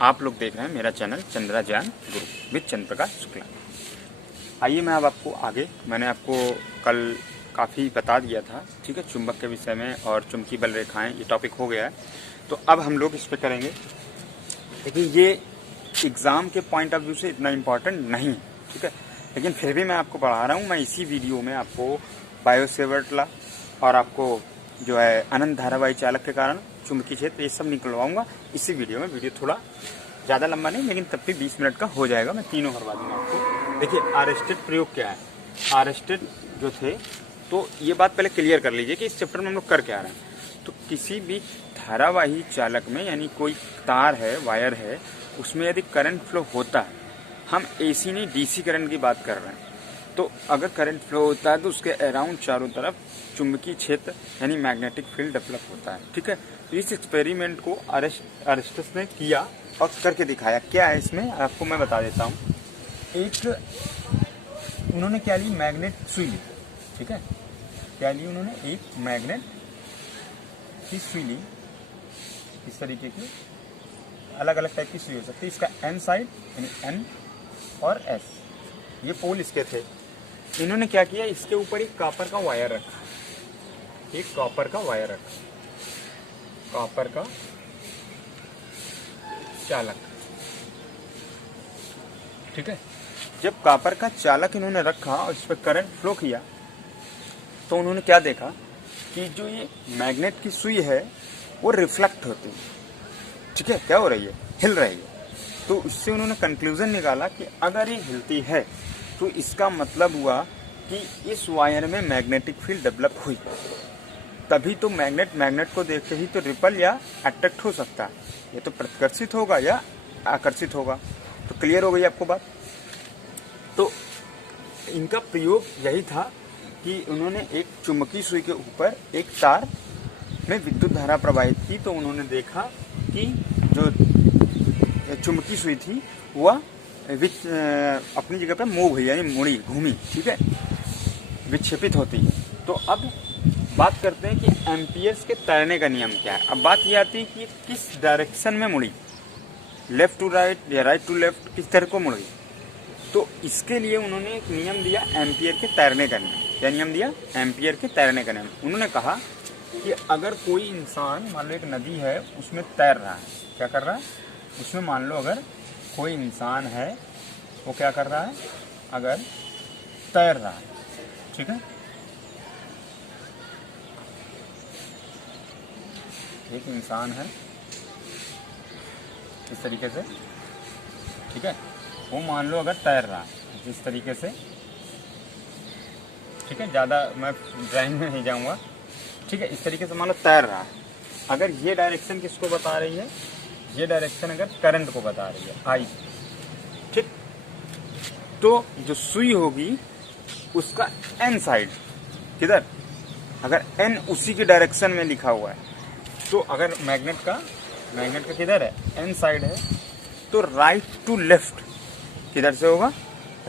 आप लोग देख रहे हैं मेरा चैनल चंद्रयान गुरु विद चंद्र प्रकाश शुक्ला। आइए मैं अब आपको आगे, मैंने आपको कल काफ़ी बता दिया था, ठीक है, चुंबक के विषय में और चुंबकीय बल रेखाएं, ये टॉपिक हो गया है। तो अब हम लोग इस पर करेंगे। देखिए ये एग्ज़ाम के पॉइंट ऑफ व्यू से इतना इम्पोर्टेंट नहीं है, ठीक है, लेकिन फिर भी मैं आपको पढ़ा रहा हूँ। मैं इसी वीडियो में आपको बायो-सेवर्ट लॉ और आपको जो है अनंत धारावाही चालक के कारण चुंबकीय क्षेत्र, ये सब निकलवाऊंगा इसी वीडियो में। वीडियो थोड़ा ज़्यादा लंबा नहीं, लेकिन तब भी 20 मिनट का हो जाएगा। मैं तीनों करवा दूंगा आपको। देखिए आरएस्टेड प्रयोग क्या है, आरएस्टेड जो थे, तो ये बात पहले क्लियर कर लीजिए कि इस चैप्टर में हम लोग कर क्या रहे हैं। तो किसी भी धारावाही चालक में, यानी कोई तार है, वायर है, उसमें यदि करंट फ्लो होता है, हम एसी नहीं डीसी करंट की बात कर रहे हैं, तो अगर करंट फ्लो होता है तो उसके अराउंड चारों तरफ चुंबकीय क्षेत्र यानी मैग्नेटिक फील्ड डेवलप होता है, ठीक है। तो इस एक्सपेरिमेंट को अरिस्टस ने किया और करके दिखाया। क्या है इसमें आपको मैं बता देता हूँ। एक उन्होंने क्या ली, मैग्नेट सुई ली, ठीक है, क्या ली उन्होंने, एक मैग्नेट की सुई ली। इस तरीके की अलग अलग टाइप की सुई हो सकती है। इसका एन साइड यानी एन और एस, ये पोल इसके थे। इन्होंने क्या किया, इसके ऊपर एक कॉपर का वायर रखा, एक कॉपर का वायर रखा, कॉपर का चालक, ठीक है। जब कॉपर का चालक इन्होंने रखा और इस पर करंट फ्लो किया, तो उन्होंने क्या देखा कि जो ये मैग्नेट की सुई है वो रिफ्लेक्ट होती है, ठीक है, क्या हो रही है, हिल रही है। तो उससे उन्होंने कंक्लूजन निकाला कि अगर ये हिलती है तो इसका मतलब हुआ कि इस वायर में मैग्नेटिक फील्ड डेवलप हुई। तभी तो मैग्नेट को देख के ही तो रिपल या अट्रैक्ट हो सकता है, ये तो प्रतिकर्षित होगा या आकर्षित होगा। तो क्लियर हो गई आपको बात। तो इनका प्रयोग यही था कि उन्होंने एक चुंबकीय सुई के ऊपर एक तार में विद्युत धारा प्रवाहित की, तो उन्होंने देखा कि जो चुंबकीय सुई थी वह अपनी जगह पे मूव हुई, यानी मुड़ी, घूमी, ठीक है, विक्षेपित होती है। तो अब बात करते हैं कि एम्पियर्स के तैरने का नियम क्या है। अब बात ये आती है कि किस डायरेक्शन में मुड़ी, लेफ्ट टू राइट या राइट टू लेफ्ट, किस तरह को मुड़ी। तो इसके लिए उन्होंने एक नियम दिया, एम्पियर के तैरने का नियम। क्या नियम दिया, एम्पियर के तैरने का नियम। उन्होंने कहा कि अगर कोई इंसान, मान लो एक नदी है, उसमें तैर रहा है, क्या कर रहा है उसमें, मान लो अगर कोई इंसान है वो क्या कर रहा है, अगर तैर रहा है, ठीक है, एक इंसान है इस तरीके से, ठीक है, वो मान लो अगर तैर रहा है जिस तरीके से, ठीक है, ज़्यादा मैं ड्राइंग में नहीं जाऊंगा, ठीक है, इस तरीके से मान लो तैर रहा है। अगर ये डायरेक्शन किसको बता रही है, ये डायरेक्शन अगर करंट को बता रही है, आई, ठीक, तो जो सुई होगी उसका एन साइड किधर, अगर एन उसी के डायरेक्शन में लिखा हुआ है, तो अगर मैग्नेट का किधर है, एन साइड है, तो राइट टू लेफ्ट किधर से होगा,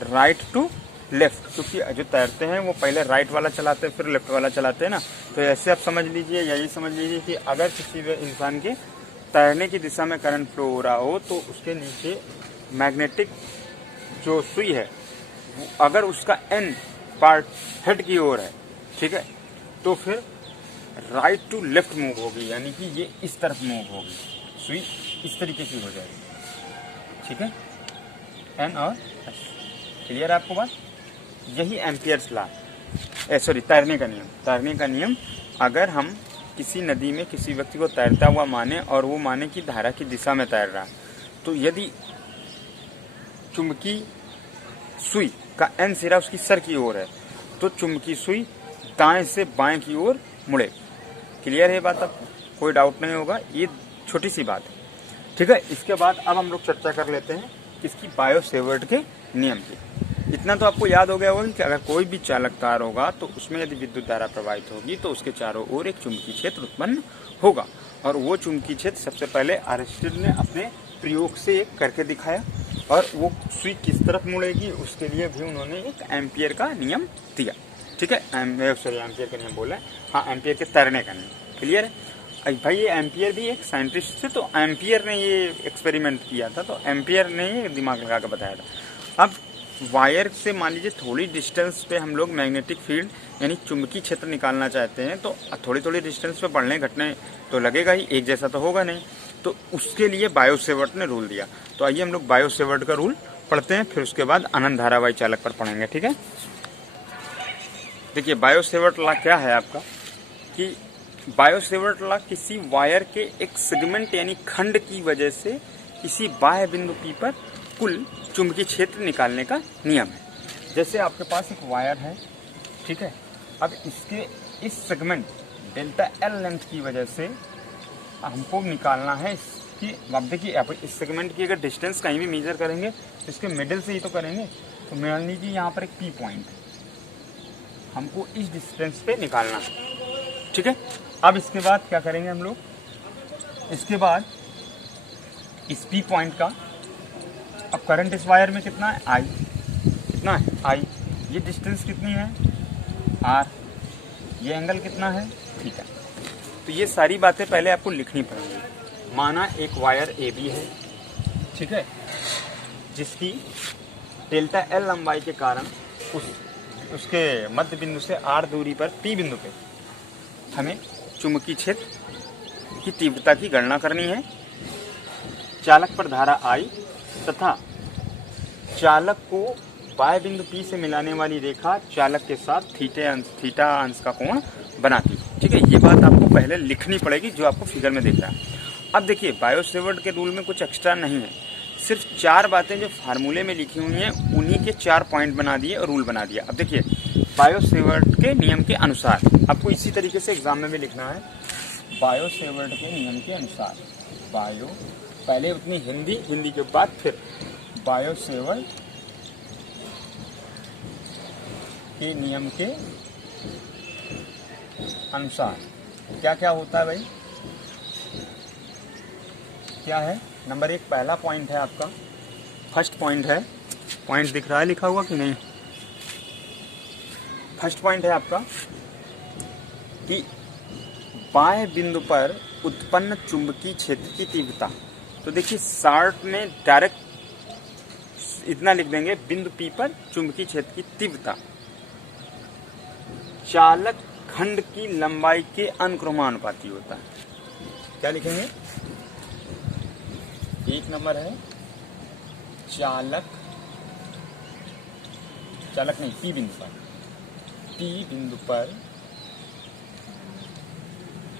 राइट टू लेफ्ट, क्योंकि जो तैरते हैं वो पहले राइट वाला चलाते हैं फिर लेफ्ट वाला चलाते हैं ना। तो ऐसे आप समझ लीजिए, यही समझ लीजिए कि अगर किसी भी इंसान के तैरने की दिशा में करंट फ्लो हो रहा हो, तो उसके नीचे मैग्नेटिक जो सुई है, अगर उसका एन पार्ट हेड की ओर है, ठीक है, तो फिर राइट टू लेफ्ट मूव होगी, यानी कि ये इस तरफ मूव होगी, सुई इस तरीके की हो जाएगी, ठीक है, एन और एस। क्लियर है आपको बात। यही एम्पियर्स लॉ, सॉरी तैरने का नियम, तैरने का नियम। अगर हम किसी नदी में किसी व्यक्ति को तैरता हुआ माने और वो माने कि धारा की दिशा में तैर रहा, तो यदि चुंबकीय सुई का एन सिरा उसकी सर की ओर है, तो चुंबकीय सुई दाएं से बाएं की ओर मुड़े। क्लियर है बात आपको, कोई डाउट नहीं होगा, ये छोटी सी बात है, ठीक है। इसके बाद अब हम लोग चर्चा कर लेते हैं किसकी, बायो-सेवर्ट के नियम की। इतना तो आपको याद हो गया होगा कि अगर कोई भी चालक तार होगा तो उसमें यदि विद्युत धारा प्रवाहित होगी तो उसके चारों ओर एक चुंबकीय क्षेत्र उत्पन्न होगा, और वो चुंबकीय क्षेत्र सबसे पहले अरिस्टोटल ने अपने प्रयोग से एक करके दिखाया, और वो सुई किस तरफ मुड़ेगी उसके लिए भी उन्होंने एक एम्पियर का नियम दिया, ठीक है, सॉरी एम्पियर का नियम बोला है, हाँ, एम्पियर के तैरने का नियम। क्लियर है। भाई ये एम्पियर भी एक साइंटिस्ट थे, तो एम्पियर ने ये एक्सपेरिमेंट किया था, तो एम्पियर ने ये दिमाग लगा के बताया था। अब वायर से मान लीजिए थोड़ी डिस्टेंस पे हम लोग मैग्नेटिक फील्ड यानी चुंबकीय क्षेत्र निकालना चाहते हैं, तो थोड़ी थोड़ी डिस्टेंस पे बढ़ने घटने तो लगेगा ही, एक जैसा तो होगा नहीं, तो उसके लिए बायो-सेवर्ट ने रूल दिया। तो आइए हम लोग बायो-सेवर्ट का रूल पढ़ते हैं, फिर उसके बाद अनंत धारावाही चालक पर पढ़ेंगे, ठीक है। देखिए बायो-सेवर्ट लॉ क्या है आपका, कि बायो-सेवर्ट लॉ किसी वायर के एक सेगमेंट यानी खंड की वजह से किसी बाह्य बिंदु P पर कुल चुंबकीय क्षेत्र निकालने का नियम है। जैसे आपके पास एक वायर है, ठीक है, अब इसके इस सेगमेंट डेल्टा L लेंथ की वजह से हमको निकालना है इसकी, अब देखिए आप इस सेगमेंट की अगर डिस्टेंस कहीं भी मेजर करेंगे तो इसके मिडिल से ही तो करेंगे, तो मान लीजिए यहाँ पर एक P पॉइंट हमको इस डिस्टेंस पे निकालना है, ठीक है। अब इसके बाद क्या करेंगे हम लोग, इसके बाद इस P पॉइंट का, अब करंट इस वायर में कितना है I, कितना है I, ये डिस्टेंस कितनी है R, ये एंगल कितना है थीटा। तो ये सारी बातें पहले आपको लिखनी पड़ेंगी। माना एक वायर AB है, ठीक है, जिसकी डेल्टा L लंबाई के कारण उसके मध्य बिंदु से R दूरी पर P बिंदु पे हमें चुंबकीय क्षेत्र की तीव्रता की गणना करनी है। चालक पर धारा I तथा चालक को बाह्य बिंदु P से मिलाने वाली रेखा चालक के साथ थीटा अंश का कोण बनाती है, ठीक है। ये बात आपको पहले लिखनी पड़ेगी जो आपको फिगर में दिख रहा है। अब देखिए बायो-सेवर्ट के रूल में कुछ एक्स्ट्रा नहीं है, सिर्फ 4 बातें जो फार्मूले में लिखी हुई हैं उन्हीं के 4 पॉइंट बना दिए और रूल बना दिया। अब देखिए बायो-सेवर्ट के नियम के अनुसार आपको इसी तरीके से एग्जाम में भी लिखना है। बायो-सेवर्ट के नियम के अनुसार, बायो पहले उतनी हिंदी के बाद फिर बायो-सेवर्ट के नियम के अनुसार क्या क्या होता है भाई, क्या है। नंबर 1 पहला पॉइंट है आपका, फर्स्ट पॉइंट है, पॉइंट दिख रहा है लिखा हुआ कि नहीं, फर्स्ट पॉइंट है आपका कि बाह्य बिंदु पर उत्पन्न चुंबकीय क्षेत्र की तीव्रता। तो देखिए शॉर्ट में डायरेक्ट इतना लिख देंगे, बिंदु P पर चुंबकीय क्षेत्र की तीव्रता चालक खंड की लंबाई के अनुक्रमानुपाती होता है। क्या लिखेंगे, 1 नंबर है चालक नहीं P बिंदु पर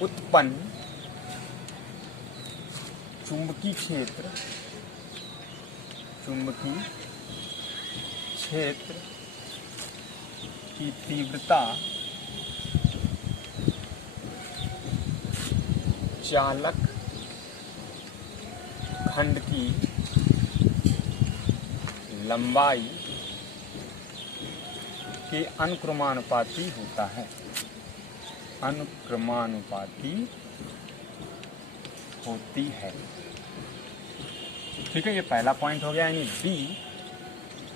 उत्पन्न चुंबकीय क्षेत्र की तीव्रता चालक खंड की लंबाई के अनुक्रमानुपाती होता है, अनुक्रमानुपाती होती है, ठीक है। ये पहला पॉइंट हो गया, यानी B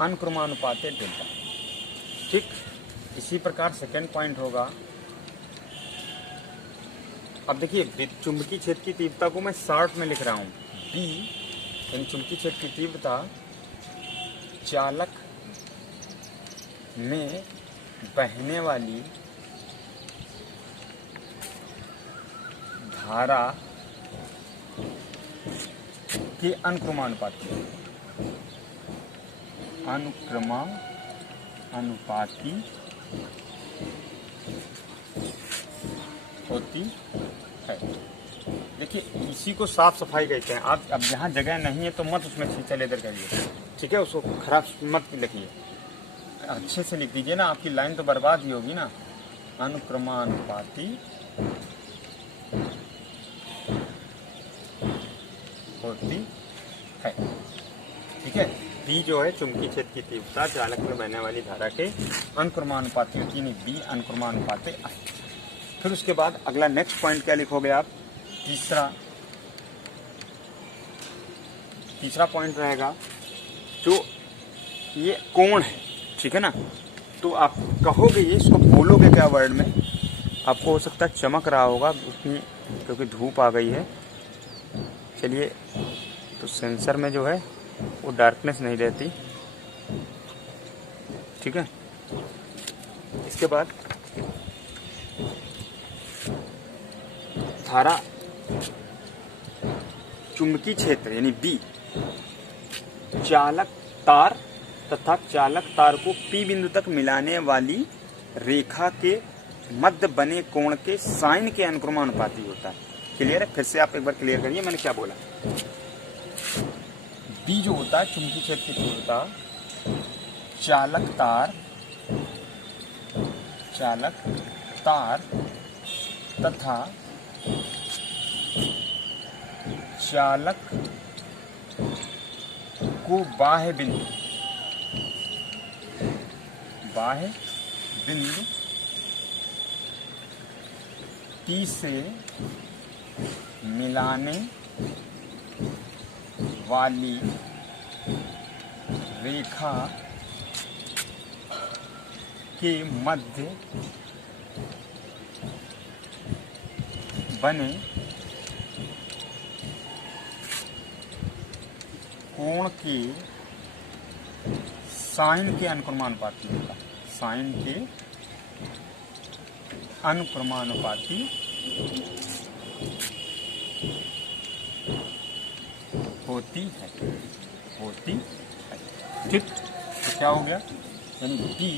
अनुक्रमानुपाती डेल्टा, ठीक। इसी प्रकार सेकेंड पॉइंट होगा, अब देखिए चुंबकीय क्षेत्र की तीव्रता को मैं शॉर्ट में लिख रहा हूँ, B यानी चुंबकीय क्षेत्र की तीव्रता चालक में बहने वाली धारा के अनुक्रमानुपाती होती है। देखिए इसी को साफ सफाई कहते हैं। आप अब जहाँ जगह नहीं है तो मत उसमें खींचा लेदर करिए, ठीक है, उसको खराब मत लिखिए, अच्छे से लिख दीजिए ना, आपकी लाइन तो बर्बाद ही होगी ना। अनुक्रमानुपाती होती है, ठीक है। बी जो है चुंबकीय क्षेत्र की तीव्रता चालक में बहने वाली धारा के अनुक्रमानुपाती होती है, बी अनुक्रमानुपाती आई। फिर उसके बाद अगला नेक्स्ट पॉइंट क्या लिखोगे आप, तीसरा पॉइंट रहेगा जो ये कोण है, ठीक है ना। तो आप कहोगे ये, इसको बोलोगे क्या वर्ड में, आपको हो सकता है चमक रहा होगा उतनी, क्योंकि धूप आ गई है। चलिए, तो सेंसर में जो है वो डार्कनेस नहीं रहती, ठीक है। इसके बाद धारा चुंबकीय क्षेत्र यानी बी, चालक तार तथा चालक तार को पी बिंदु तक मिलाने वाली रेखा के मध्य बने कोण के साइन के अनुक्रमानुपाती होता है। क्लियर है? फिर से आप एक बार क्लियर करिए मैंने क्या बोला। बी जो होता है चुंबकीय क्षेत्र की तीव्रता चालक तार तथा चालक को बाह्य बिंदु P से मिलाने वाली रेखा के मध्य बने कोण के साइन के अनुक्रमानुपाती होता है। साइन के अनुक्रमानुपाती होती है। ठीक, तो क्या हो गया, यानी बी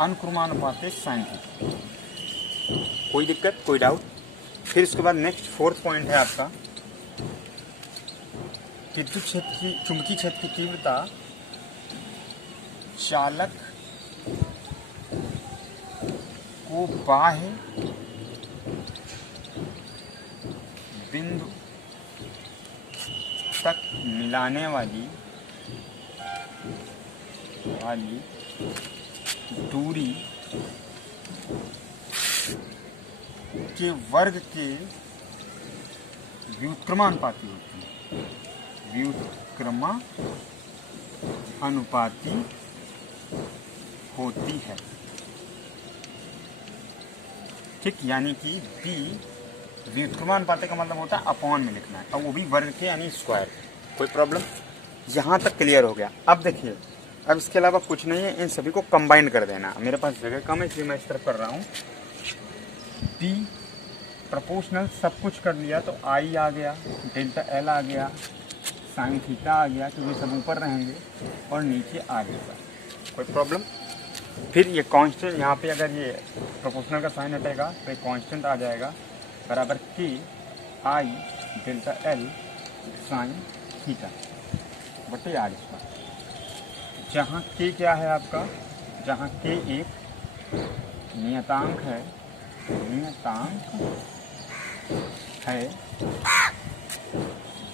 अनुक्रमानुपाती साइन थीटा। कोई दिक्कत, कोई डाउट? फिर उसके बाद नेक्स्ट फोर्थ पॉइंट है आपका विद्युत क्षेत्र की चुंबकीय क्षेत्र की तीव्रता चालक को बाह्य बिंदु तक मिलाने वाली दूरी के वर्ग के व्युत्क्रमानुपाती होती है। व्युत्क्रमानुपाती होती है। ठीक, यानी कि बी व्युत्क्रमानुपाती का मतलब होता है अपॉन में लिखना है, और वो भी वर्ग के यानी स्क्वायर। कोई प्रॉब्लम? यहाँ तक क्लियर हो गया। अब देखिए, अब इसके अलावा कुछ नहीं है, इन सभी को कंबाइन कर देना। मेरे पास जगह कम है इसलिए मैं इस तरफ कर रहा हूँ। बी प्रोपोर्शनल सब कुछ कर लिया तो आई आ गया, डेल्टा एल आ गया, साइन थीटा आ गया, क्योंकि सब ऊपर रहेंगे, और नीचे आ जाएगा। कोई प्रॉब्लम? फिर ये कांस्टेंट, यहाँ पे अगर ये प्रोपोर्शनल का साइन हटेगा तो ये कांस्टेंट आ जाएगा बराबर के आई डेल्टा एल साइन थीटा बटे आर स्क्वायर। जहाँ के क्या है आपका, जहाँ के एक नियतांक है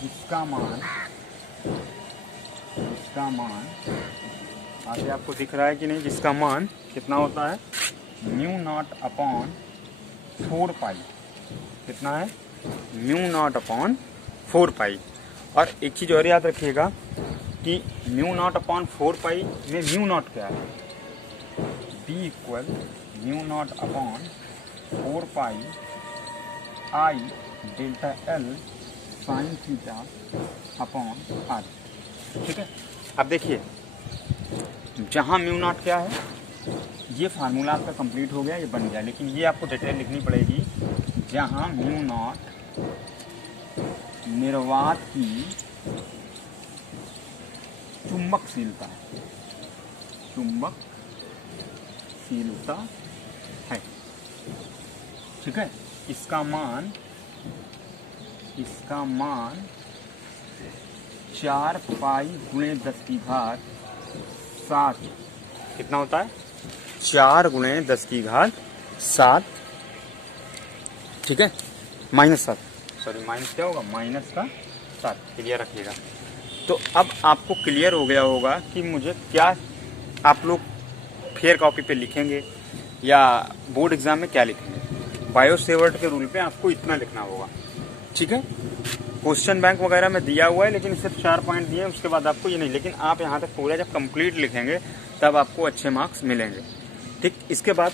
जिसका मान आगे आपको दिख रहा है कि नहीं, जिसका मान कितना होता है, म्यू नॉट अपॉन 4 पाई। कितना है? म्यू नॉट अपॉन 4 पाई। और एक चीज़ और याद रखिएगा कि म्यू नॉट अपॉन 4 पाई में म्यू नॉट क्या है, B equal mu naught upon 4 pi I delta L sine theta upon R. ठीक है, अब देखिए, जहाँ म्यू नॉट क्या है, ये फार्मूला आपका कंप्लीट हो गया, ये बन गया, लेकिन ये आपको डिटेल लिखनी पड़ेगी। जहाँ म्यू नॉट निर्वात की चुंबकशीलता है, ठीक है, इसका मान 4 पाई गुणे 10 की घात 7। कितना होता है? 4 गुणे 10 की घात 7। ठीक है, -7, सॉरी माइनस क्या होगा, -7। क्लियर रखिएगा। तो अब आपको क्लियर हो गया होगा कि मुझे क्या, आप लोग फेयर कॉपी पे लिखेंगे या बोर्ड एग्जाम में क्या लिखेंगे। बायो सेवर्ट के रूल पे आपको इतना लिखना होगा। ठीक है, क्वेश्चन बैंक वगैरह में दिया हुआ है, लेकिन सिर्फ 4 पॉइंट दिए, उसके बाद आपको ये नहीं, लेकिन आप यहाँ तक पूरा जब कंप्लीट लिखेंगे तब आपको अच्छे मार्क्स मिलेंगे। ठीक, इसके बाद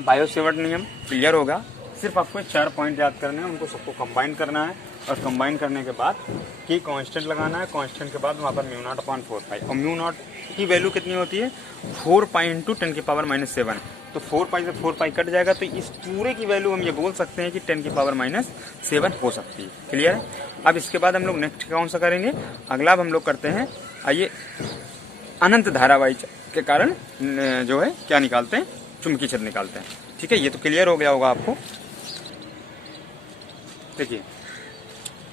बायो सेवर्ट नियम क्लियर होगा। सिर्फ आपको 4 पॉइंट याद करने हैं, उनको सबको कंबाइन करना है और कंबाइन करने के बाद की कांस्टेंट लगाना है। कांस्टेंट के बाद वहाँ पर म्यू नॉट अपॉन 4 पाई, और म्यू नॉट की वैल्यू कितनी होती है 4 पाई इंटू 10⁻⁻7। तो 4 पाई से 4 पाई कट जाएगा, तो इस पूरे की वैल्यू हम ये बोल सकते हैं कि 10⁻⁻7 हो सकती है। क्लियर है। अब इसके बाद हम लोग नेक्स्ट कौन सा करेंगे, अगला अब हम लोग करते हैं, आइए अनंत धारावाही के कारण जो है क्या निकालते हैं, चुंबकीय क्षेत्र निकालते हैं। ठीक है, ये तो क्लियर हो गया होगा आपको। देखिए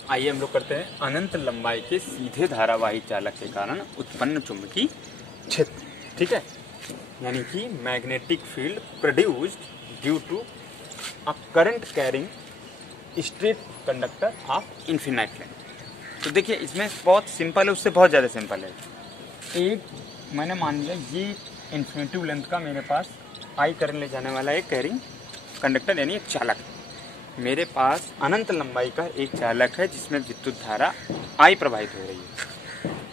आइए हम लोग करते हैं अनंत लंबाई के सीधे धारावाही चालक के कारण उत्पन्न चुंबकीय क्षेत्र। ठीक है, यानी कि magnetic field produced due to a current carrying straight conductor of infinite length. तो देखिए इसमें बहुत सिंपल है, उससे बहुत ज़्यादा सिंपल है। एक मैंने मान लिया ये इन्फिनिटिव लेंथ का मेरे पास आई करंट ले जाने वाला एक कैरिंग कंडक्टर यानी एक चालक है। मेरे पास अनंत लंबाई का एक चालक है जिसमें विद्युत धारा आई प्रवाहित हो रही है।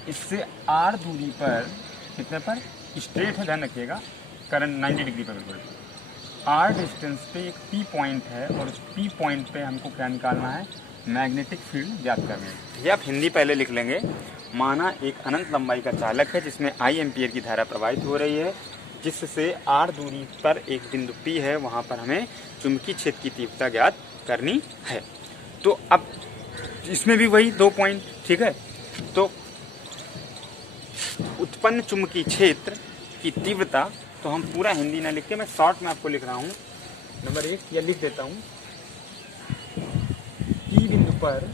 इससे आर दूरी पर कितने पर स्ट्रेट है, ध्यान रखिएगा, करंट 90 डिग्री पर बिल्कुल। आर डिस्टेंस पे एक पी पॉइंट है और उस पी पॉइंट पे हमको क्या निकालना है, मैग्नेटिक फील्ड ज्ञात करनी है। ये आप हिंदी पहले लिख लेंगे। माना एक अनंत लंबाई का चालक है जिसमें आई एम्पियर की धारा प्रवाहित हो रही है, जिससे आर दूरी पर एक बिंदु पी है, वहाँ पर हमें चुंबकीय क्षेत्र की तीव्रता ज्ञात करनी है। तो अब इसमें भी वही 2 पॉइंट। ठीक है, तो उत्पन्न चुंबकीय क्षेत्र की तीव्रता, तो हम पूरा हिंदी ना लिख के मैं शॉर्ट में आपको लिख रहा हूँ। नंबर 1 या लिख देता हूँ, पी बिंदु पर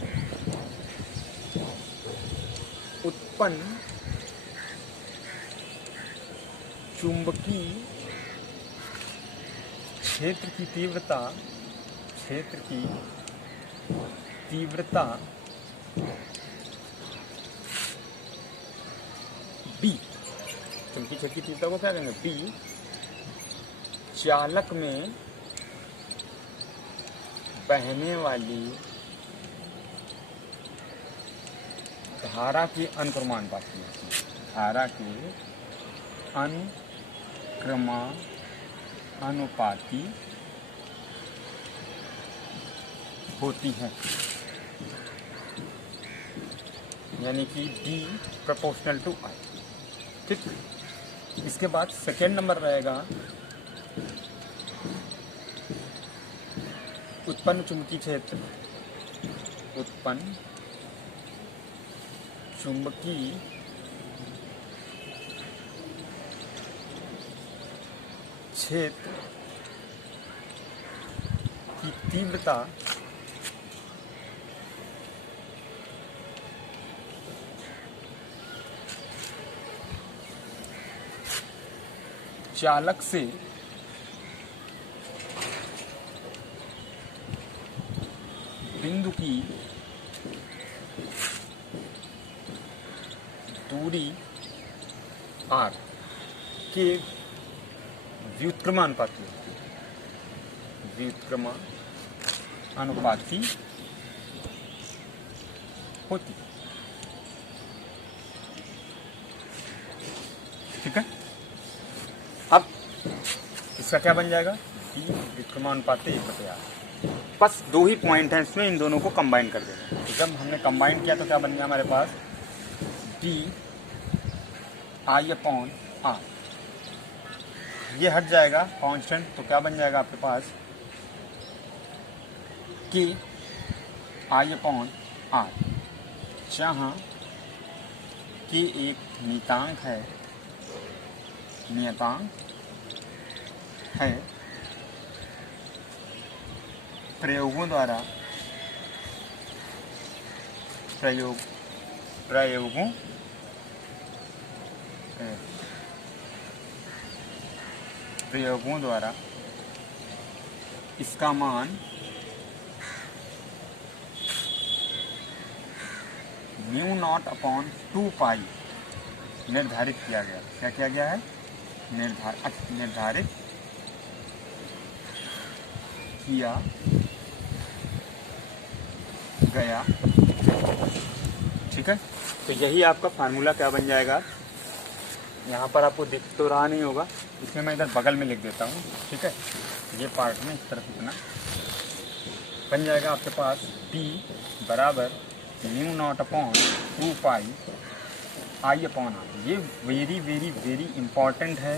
उत्पन्न चुंबकीय क्षेत्र की तीव्रता बी, चुंबकीय क्षेत्र की तीव्रता को क्या कहेंगे, बी, चालक में बहने वाली धारा के अनुक्रमानुपाती होती है, धारा के अनुक्रमानुपाती होती है, यानी कि D प्रोपोर्शनल टू I। ठीक, इसके बाद सेकेंड नंबर रहेगा उत्पन्न चुंबकीय क्षेत्र, उत्पन्न चुंबकीय क्षेत्र की तीव्रता चालक से बिंदु की दूरी r के व्युत्क्रमानुपाती होती है, व्युत्क्रमानुपाती होती है। ठीक है, अब इसका क्या बन जाएगा, व्युत्क्रमानुपाती 1/r। बस 2 ही पॉइंट हैं इसमें, इन दोनों को कंबाइन कर देना। तो जब हमने कंबाइन किया तो क्या बन गया हमारे पास, DI/r। ये हट जाएगा कांस्टेंट, तो क्या बन जाएगा आपके पास, KI/r, जहाँ K एक नियतांक है, प्रयोगों द्वारा इसका मान μ0/2π निर्धारित किया गया। क्या किया गया है, निर्धारित किया गया। ठीक है, तो यही आपका फार्मूला क्या बन जाएगा, यहाँ पर आपको दिख तो रहा नहीं होगा, इसमें मैं इधर बगल में लिख देता हूँ। ठीक है, ये पार्ट में इस तरफ इतना बन जाएगा आपके पास P बराबर mu naught upon 2 pi I upon R. ये वेरी वेरी वेरी इंपॉर्टेंट है।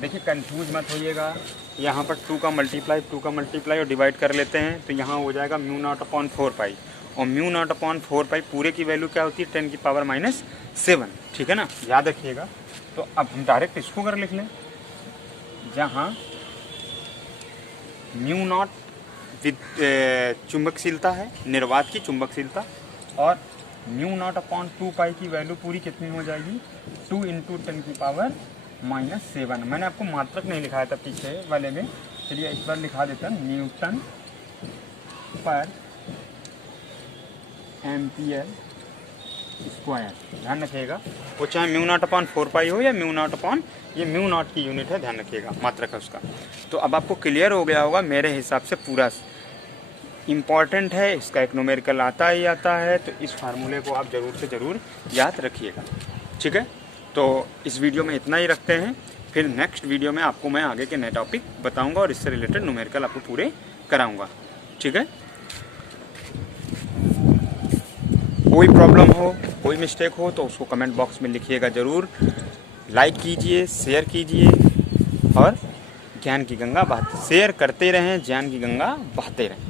देखिए कंफ्यूज मत होइएगा, यहाँ पर 2 का मल्टीप्लाई और डिवाइड कर लेते हैं तो यहाँ हो जाएगा म्यू नॉट अपॉन 4 पाई, और म्यू नॉट अपॉन 4 पाई पूरे की वैल्यू क्या होती है 10 की पावर -7, ठीक है ना, याद रखिएगा। तो अब हम डायरेक्ट इसको कर लिख लें, जहाँ म्यू नॉट विद चुंबकशीलता है, निर्वात की चुंबकशीलता, और म्यू नॉट अपॉन 2 पाई की वैल्यू पूरी कितनी हो जाएगी 2 इंटू 10 की पावर -7। मैंने आपको मात्रक नहीं लिखाया था पीछे वाले में, चलिए इस बार लिखा देता हूँ, न्यूटन पर एम्पियर स्क्वायर। ध्यान रखिएगा, वो चाहे म्यू नॉट अपॉन 4 पाई हो या म्यू नॉट अपॉन, ये म्यू नॉट की यूनिट है, ध्यान रखिएगा, मात्रक है उसका। तो अब आपको क्लियर हो गया होगा मेरे हिसाब से, पूरा इम्पॉर्टेंट है, इसका एक न्यूमेरिकल आता ही आता है, तो इस फार्मूले को आप ज़रूर से ज़रूर याद रखिएगा, ठीक है। तो इस वीडियो में इतना ही रखते हैं, फिर नेक्स्ट वीडियो में आपको मैं आगे के नए टॉपिक बताऊंगा और इससे रिलेटेड न्यूमेरिकल आपको पूरे कराऊंगा, ठीक है। कोई प्रॉब्लम हो, कोई मिस्टेक हो तो उसको कमेंट बॉक्स में लिखिएगा ज़रूर। लाइक कीजिए, शेयर कीजिए, और ज्ञान की गंगा बहाते, शेयर करते रहें, ज्ञान की गंगा बहाते रहें।